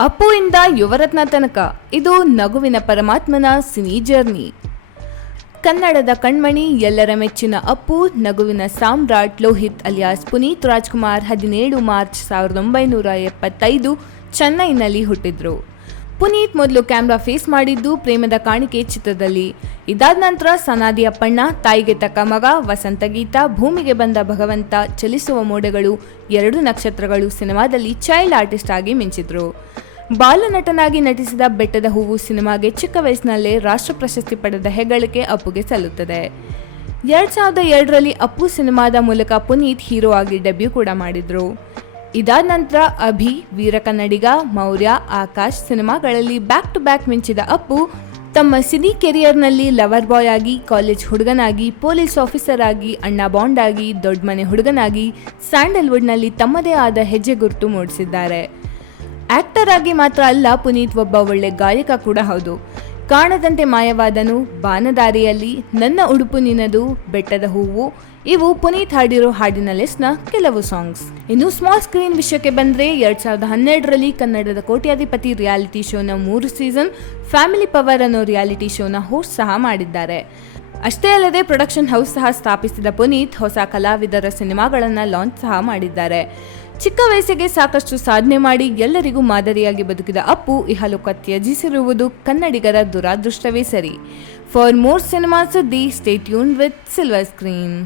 ಅಪ್ಪು ಇಂದ ಯುವರತ್ನ ತನಕ ಇದು ನಗುವಿನ ಪರಮಾತ್ಮನ ಸಿನಿ ಜರ್ನಿ. ಕನ್ನಡದ ಕಣ್ಮಣಿ, ಎಲ್ಲರ ಮೆಚ್ಚಿನ ಅಪ್ಪು, ನಗುವಿನ ಸಾಮ್ರಾಟ್ ಲೋಹಿತ್ ಅಲಿಯಾಸ್ ಪುನೀತ್ ರಾಜ್ಕುಮಾರ್ ಹದಿನೇಳು ಮಾರ್ಚ್ ಸಾವಿರದ ಒಂಬೈನೂರ ಎಪ್ಪತ್ತೈದು ಚೆನ್ನೈನಲ್ಲಿ ಹುಟ್ಟಿದ್ರು. ಪುನೀತ್ ಮೊದಲು ಕ್ಯಾಮ್ರಾ ಫೇಸ್ ಮಾಡಿದ್ದು ಪ್ರೇಮದ ಕಾಣಿಕೆ ಚಿತ್ರದಲ್ಲಿ. ಇದಾದ ನಂತರ ಸನಾದಿ ಅಪ್ಪಣ್ಣ, ತಾಯಿಗೆ ತಕ್ಕ ಮಗ, ವಸಂತ ಗೀತಾ, ಭೂಮಿಗೆ ಬಂದ ಭಗವಂತ, ಚಲಿಸುವ ಮೋಡಗಳು, ಎರಡು ನಕ್ಷತ್ರಗಳು ಸಿನಿಮಾದಲ್ಲಿ ಚೈಲ್ಡ್ ಆರ್ಟಿಸ್ಟ್ ಆಗಿ ಮಿಂಚಿದ್ರು. ಬಾಲನಟನಾಗಿ ನಟಿಸಿದ ಬೆಟ್ಟದ ಹೂವು ಸಿನಿಮಾಗೆ ಚಿಕ್ಕ ವಯಸ್ಸಿನಲ್ಲೇ ರಾಷ್ಟ್ರ ಪ್ರಶಸ್ತಿ ಪಡೆದ ಹೆಗ್ಗಳಿಕೆ ಅಪ್ಪುಗೆ ಸಲ್ಲುತ್ತದೆ. ಎರಡ್ ಸಾವಿರದ ಎರಡರಲ್ಲಿ ಅಪ್ಪು ಸಿನಿಮಾದ ಮೂಲಕ ಪುನೀತ್ ಹೀರೋ ಆಗಿ ಡೆಬ್ಯೂ ಕೂಡ ಮಾಡಿದ್ರು. ಇದಾದ ನಂತರ ಅಭಿ, ವೀರ ಕನ್ನಡಿಗ, ಮೌರ್ಯ, ಆಕಾಶ್ ಸಿನಿಮಾಗಳಲ್ಲಿ ಬ್ಯಾಕ್ ಟು ಬ್ಯಾಕ್ ಮಿಂಚಿದ ಅಪ್ಪು ತಮ್ಮ ಸಿನಿ ಕೆರಿಯರ್ನಲ್ಲಿ ಲವರ್ ಬಾಯ್ ಆಗಿ ಕಾಲೇಜ್ ಹುಡುಗನಾಗಿ ಪೊಲೀಸ್ ಆಫೀಸರ್ ಆಗಿ, ಅಣ್ಣ ಬಾಂಡ್ ಆಗಿ, ದೊಡ್ಡ ಮನೆ ಹುಡುಗನಾಗಿ, ಸ್ಯಾಂಡಲ್ವುಡ್ನಲ್ಲಿ ತಮ್ಮದೇ ಆದ ಹೆಜ್ಜೆ ಗುರುತು ಮೂಡಿಸಿದ್ದಾರೆ. ಆಕ್ಟರ್ ಆಗಿ ಮಾತ್ರ ಅಲ್ಲ, ಪುನೀತ್ ಒಬ್ಬ ಒಳ್ಳೆ ಗಾಯಕ ಕೂಡ ಹೌದು. ಕಾಣದಂತೆ ಮಾಯವಾದನು, ಬಾನದಾರಿಯಲ್ಲಿ ನನ್ನ ಉಡುಪು ನಿನ್ನದು ಬೆಟ್ಟದ ಹೂವು, ಇವು ಪುನೀತ್ ಹಾಡಿರೋ ಹಾಡಿನ ಲಿಸ್ಟ್ನ ಕೆಲವು ಸಾಂಗ್ಸ್ ಇನ್ನು ಸ್ಮಾಲ್ ಸ್ಕ್ರೀನ್ ವಿಷಯಕ್ಕೆ ಬಂದ್ರೆ ಎರಡ್ ಸಾವಿರದ ಹನ್ನೆರಡರಲ್ಲಿ ಕನ್ನಡದ ಕೋಟ್ಯಾಧಿಪತಿ ರಿಯಾಲಿಟಿ ಶೋನ ಮೂರು ಸೀಸನ್ ಫ್ಯಾಮಿಲಿ ಪವರ್ ಅನ್ನೋ ರಿಯಾಲಿಟಿ ಶೋನ ಹೋಸ್ಟ್ ಸಹ ಮಾಡಿದ್ದಾರೆ. ಅಷ್ಟೇ ಅಲ್ಲದೆ ಪ್ರೊಡಕ್ಷನ್ ಹೌಸ್ ಸಹ ಸ್ಥಾಪಿಸಿದ ಪುನೀತ್ ಹೊಸ ಕಲಾವಿದರ ಸಿನಿಮಾಗಳನ್ನು ಲಾಂಚ್ ಸಹ ಮಾಡಿದ್ದಾರೆ. ಚಿಕ್ಕ ವಯಸ್ಸಿಗೆ ಸಾಕಷ್ಟು ಸಾಧನೆ ಮಾಡಿ ಎಲ್ಲರಿಗೂ ಮಾದರಿಯಾಗಿ ಬದುಕಿದ ಅಪ್ಪು ಇಹಲೋಕ ತ್ಯಜಿಸಿರುವುದು ಕನ್ನಡಿಗರ ದುರಾದೃಷ್ಟವೇ ಸರಿ. ಫಾರ್ ಮೋರ್ ಸಿನಿಮಾ ಸುದ್ದಿ stay tuned with silver screen